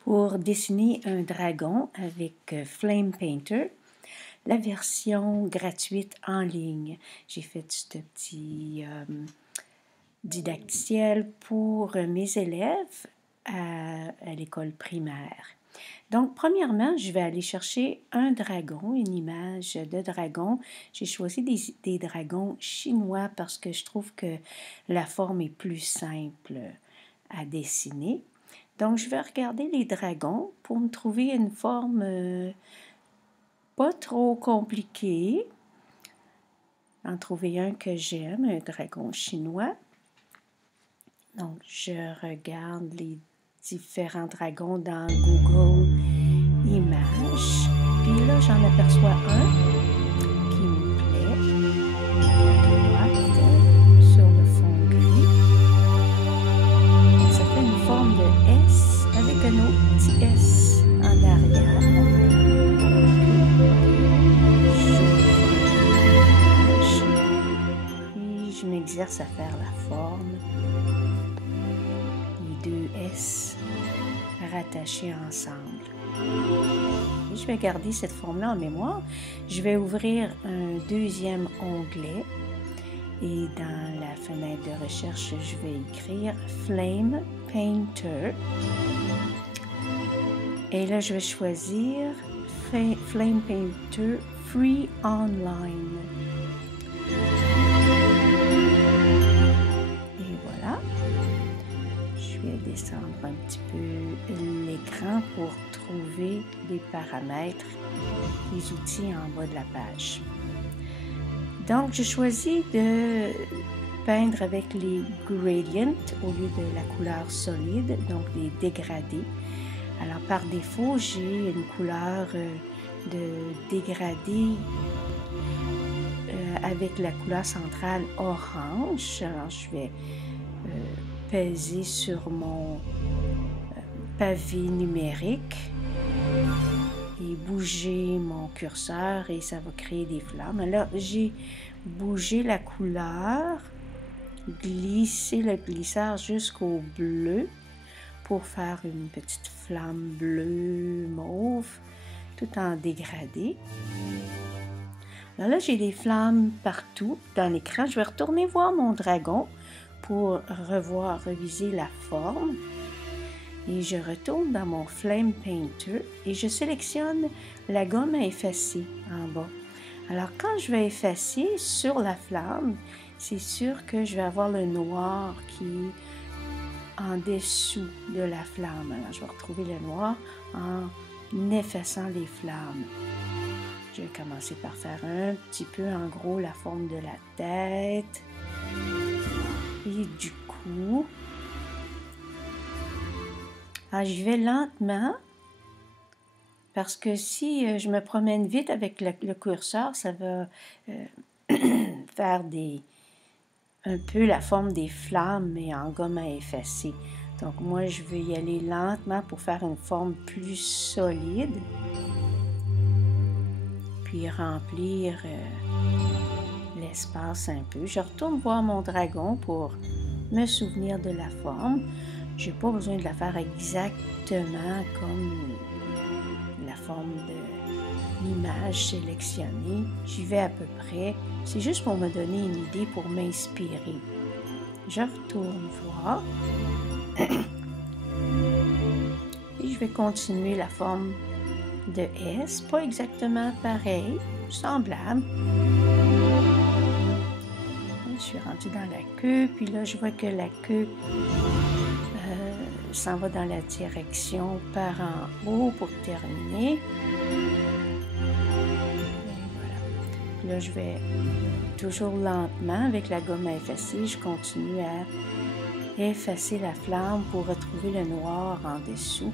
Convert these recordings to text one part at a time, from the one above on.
pour dessiner un dragon avec Flame Painter, la version gratuite en ligne. J'ai fait ce petit didacticiel pour mes élèves à l'école primaire. Donc, premièrement, je vais aller chercher un dragon, une image de dragon. J'ai choisi des dragons chinois parce que je trouve que la forme est plus simple à dessiner. Donc, je vais regarder les dragons pour me trouver une forme pas trop compliquée. En trouver un que j'aime, un dragon chinois. Donc, je regarde les différents dragons dans Google Images. Puis là, j'en aperçois un qui me plaît, à droite, sur le fond gris. Ça fait une forme de S avec un autre petit S en arrière. Puis je m'exerce à faire la forme. Les deux S rattachés ensemble. Et je vais garder cette forme-là en mémoire. Je vais ouvrir un deuxième onglet et dans la fenêtre de recherche, je vais écrire Flame Painter. Et là, je vais choisir Flame Painter Free Online. Et voilà. Je vais descendre un petit peu l'écran pour trouver les paramètres, les outils en bas de la page. Donc, je choisis de peindre avec les gradients au lieu de la couleur solide, donc les dégradés. Alors, par défaut, j'ai une couleur de dégradé avec la couleur centrale orange. Alors, je vais peser sur mon pavé numérique et bouger mon curseur et ça va créer des flammes. Alors, j'ai bougé la couleur, glissé le glisseur jusqu'au bleu pour faire une petite flamme bleue mauve, tout en dégradé. Alors là, j'ai des flammes partout dans l'écran. Je vais retourner voir mon dragon pour reviser la forme. Et je retourne dans mon Flame Painter et je sélectionne la gomme à effacer en bas. Alors, quand je vais effacer sur la flamme, c'est sûr que je vais avoir le noir qui est en dessous de la flamme. Alors, je vais retrouver le noir en effaçant les flammes. Je vais commencer par faire un petit peu, en gros, la forme de la tête et du cou. Alors, j'y vais lentement parce que si je me promène vite avec le curseur, ça va faire un peu la forme des flammes, mais en gomme à effacer. Donc, moi, je vais y aller lentement pour faire une forme plus solide. Puis remplir l'espace un peu. Je retourne voir mon dragon pour me souvenir de la forme. Je n'ai pas besoin de la faire exactement comme la forme de l'image sélectionnée. J'y vais à peu près. C'est juste pour me donner une idée, pour m'inspirer. Je retourne voir. Et je vais continuer la forme de S. Pas exactement pareil, semblable. Je suis rendue dans la queue, puis là, je vois que la queue s'en va dans la direction par en haut pour terminer. Et voilà. Là, je vais toujours lentement, avec la gomme à effacer, je continue à effacer la flamme pour retrouver le noir en dessous.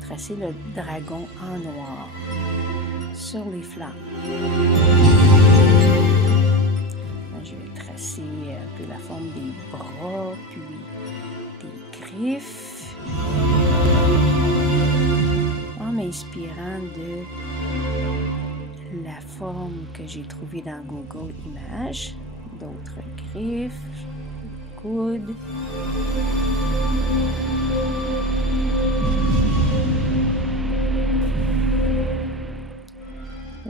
Tracer le dragon en noir sur les flammes. Là, je vais tracer un peu la forme des bras, puis des griffes. En m'inspirant de la forme que j'ai trouvée dans Google Images, d'autres griffes, coudes.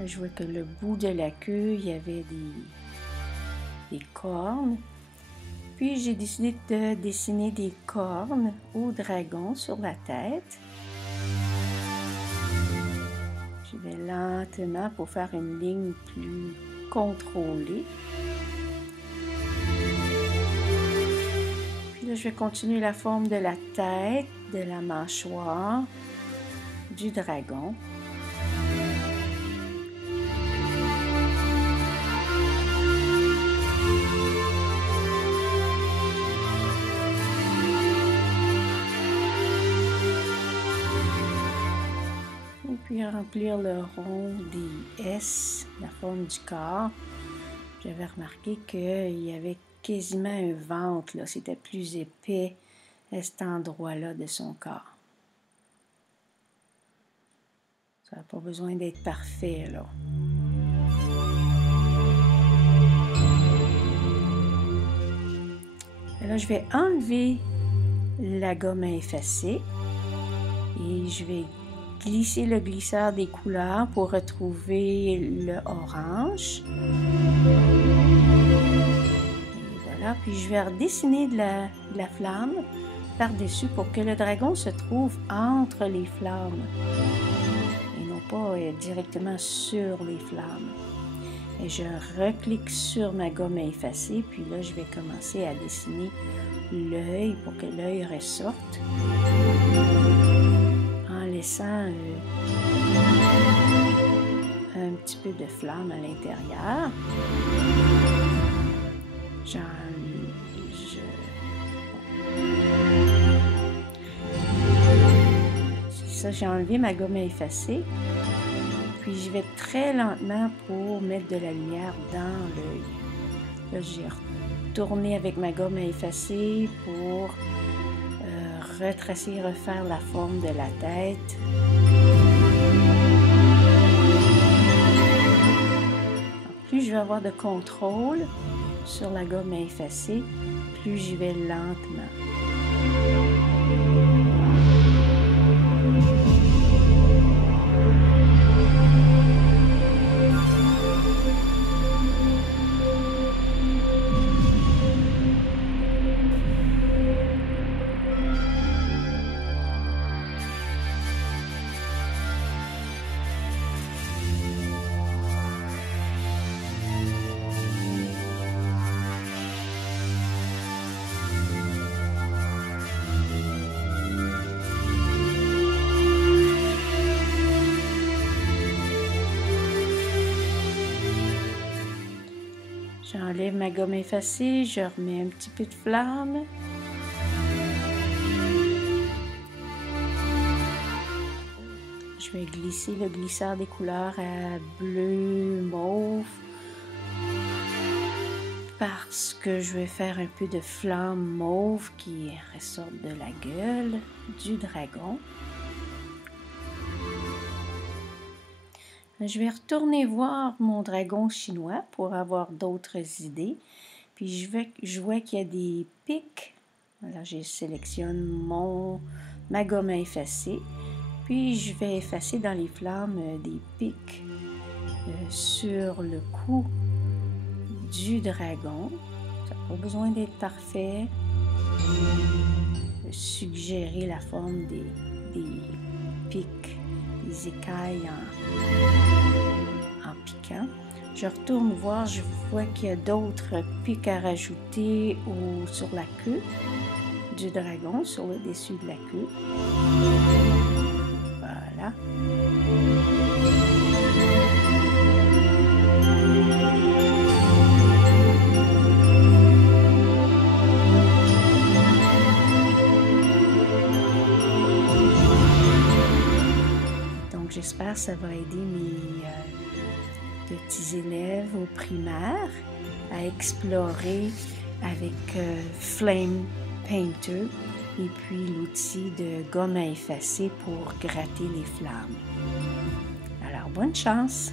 Là, je vois que le bout de la queue, il y avait des cornes. Puis j'ai décidé de dessiner des cornes au dragon sur la tête. Je vais lentement pour faire une ligne plus contrôlée. Puis là, je vais continuer la forme de la tête, de la mâchoire, du dragon. Puis remplir le rond des S, la forme du corps. J'avais remarqué qu'il y avait quasiment un ventre, là, c'était plus épais à cet endroit-là de son corps. Ça n'a pas besoin d'être parfait, là. Et là, je vais enlever la gomme à effacer et je vais glisser le glisseur des couleurs pour retrouver le orange. Et voilà, puis je vais redessiner de la flamme par-dessus pour que le dragon se trouve entre les flammes et non pas directement sur les flammes. Et je reclique sur ma gomme à effacer, puis là je vais commencer à dessiner l'œil pour que l'œil ressorte. Laissant un petit peu de flamme à l'intérieur. C'est ça, j'ai enlevé ma gomme à effacer. Puis je vais très lentement pour mettre de la lumière dans l'œil. Là, j'ai retourné avec ma gomme à effacer pour retracer, refaire la forme de la tête. Plus je vais avoir de contrôle sur la gomme à effacer, plus j'y vais lentement. J'enlève ma gomme effacée, je remets un petit peu de flamme. Je vais glisser le glisseur des couleurs à bleu, mauve, parce que je vais faire un peu de flamme mauve qui ressort de la gueule du dragon. Je vais retourner voir mon dragon chinois pour avoir d'autres idées. Puis je vois qu'il y a des pics. Alors je sélectionne ma gomme à effacer. Puis je vais effacer dans les flammes des pics sur le cou du dragon. Ça n'a pas besoin d'être parfait. Suggérer la forme des pics, des écailles en piquant. Je retourne voir, je vois qu'il y a d'autres pics à rajouter sur la queue du dragon, sur le dessus de la queue. Voilà. Donc j'espère que ça va aider mes petits élèves au primaire à explorer avec Flame Painter et puis l'outil de gomme à effacer pour gratter les flammes. Alors, bonne chance!